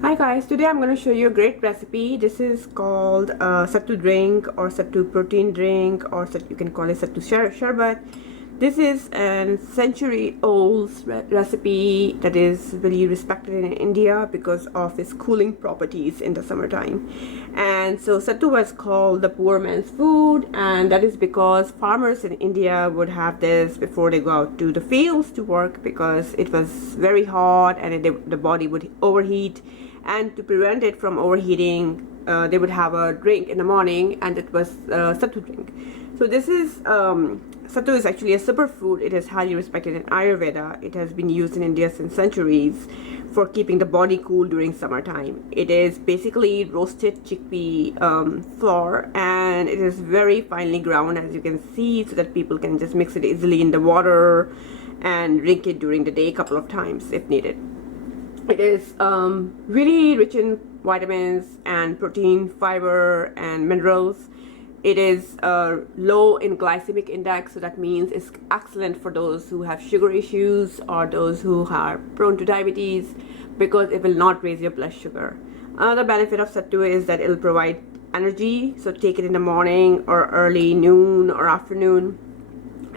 Hi guys, today I'm going to show you a great recipe. This is called Sattu drink or Sattu protein drink, or you can call it Sattu sherbat. This is a century-old recipe that is really respected in India because of its cooling properties in the summertime. And so Sattu was called the poor man's food, and that is because farmers in India would have this before they go out to the fields to work because it was very hot and the body would overheat. And to prevent it from overheating, they would have a drink in the morning, and it was Sattu drink. So this is Sattu is actually a superfood. It is highly respected in Ayurveda. It has been used in India since centuries for keeping the body cool during summertime. It is basically roasted chickpea flour, and it is very finely ground, as you can see, so that people can just mix it easily in the water and drink it during the day a couple of times if needed. It is really rich in vitamins and protein, fiber, and minerals. It is low in glycemic index, so that means it's excellent for those who have sugar issues or those who are prone to diabetes, because it will not raise your blood sugar. Another benefit of Sattu is that it will provide energy, so take it in the morning or early noon or afternoon.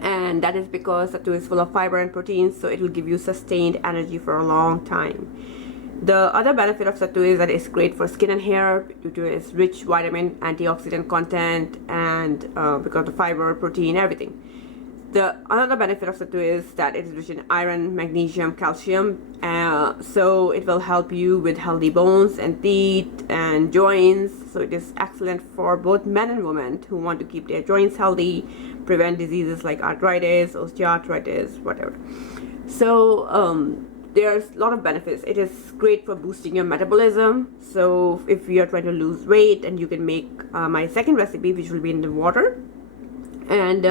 And that is because Sattu is full of fiber and proteins, so it will give you sustained energy for a long time. The other benefit of Sattu is that it's great for skin and hair due to its rich vitamin, antioxidant content, and because of the fiber, protein, everything. The another benefit of Sattu is that it is rich in iron, magnesium, calcium, so it will help you with healthy bones and teeth and joints. So it is excellent for both men and women who want to keep their joints healthy, prevent diseases like arthritis, osteoarthritis, whatever. So there's a lot of benefits. It is great for boosting your metabolism. So if you are trying to lose weight, and you can make my second recipe, which will be in the water, and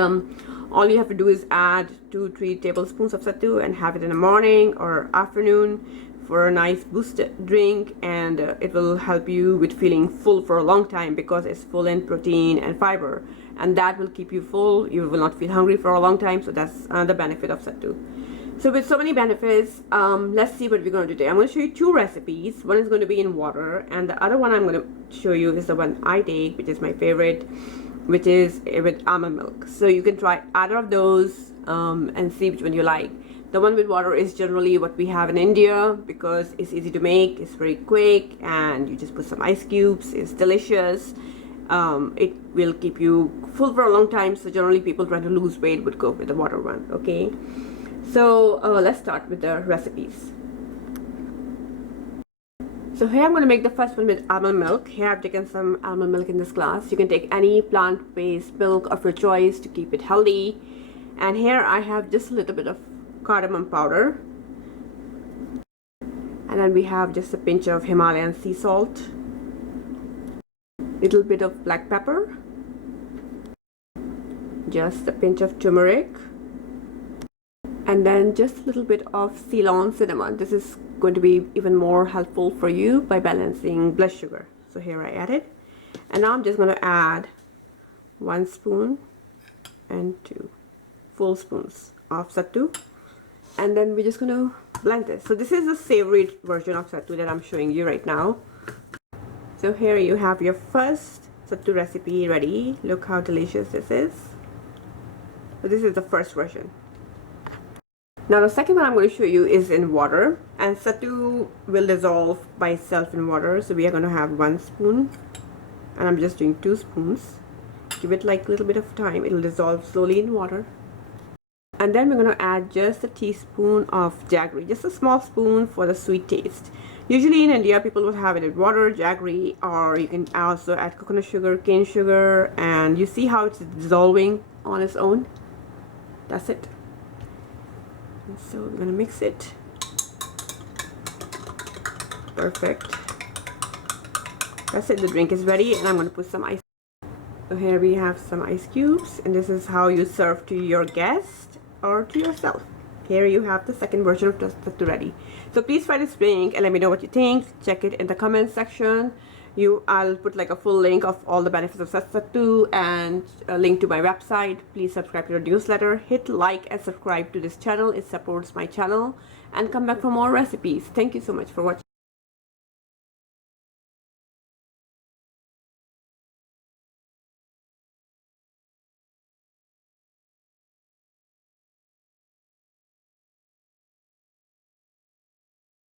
all you have to do is add 2-3 tablespoons of Sattu and have it in the morning or afternoon for a nice boosted drink, and it will help you with feeling full for a long time because it's full in protein and fiber, and that will keep you full. You will not feel hungry for a long time. So that's the benefit of Sattu. So with so many benefits, let's see what we're going to do today. I'm going to show you 2 recipes. One is going to be in water, and the other one I'm going to show you is the one I take, which is my favorite, which is with almond milk. So you can try either of those and see which one you like. The one with water is generally what we have in India because it's easy to make, it's very quick, and you just put some ice cubes. It's delicious. It will keep you full for a long time, so generally people trying to lose weight would go with the water one. Okay, so let's start with the recipes. So here I'm going to make the first one with almond milk. Here I've taken some almond milk in this glass. You can take any plant-based milk of your choice to keep it healthy. And here I have just a little bit of cardamom powder. And then we have just a pinch of Himalayan sea salt. Little bit of black pepper. Just a pinch of turmeric. And then just a little bit of Ceylon cinnamon. This is going to be even more helpful for you by balancing blood sugar. So here I add it. And now I'm just going to add 1 spoon and 2 full spoons of Sattu. And then we're just going to blend this. So this is the savory version of Sattu that I'm showing you right now. So here you have your first Sattu recipe ready. Look how delicious this is. So this is the first version. Now the second one I'm going to show you is in water, and Sattu will dissolve by itself in water. So we are going to have 1 spoon, and I'm just doing 2 spoons. Give it like a little bit of time. It will dissolve slowly in water. And then we're going to add just a teaspoon of jaggery, just a small spoon for the sweet taste. Usually in India people will have it in water, jaggery, or you can also add coconut sugar, cane sugar, and you see how it's dissolving on its own. That's it. So we're going to mix it. Perfect. That's it. The drink is ready, and I'm going to put some ice. So here we have some ice cubes, and this is how you serve to your guest or to yourself. Here you have the second version of Sattu ready. So please try this drink and let me know what you think. Check it in the comment section. I'll put like a full link of all the benefits of Sattu and a link to my website. Please subscribe to the newsletter, hit like and subscribe to this channel. It supports my channel, and come back for more recipes. Thank you so much for watching.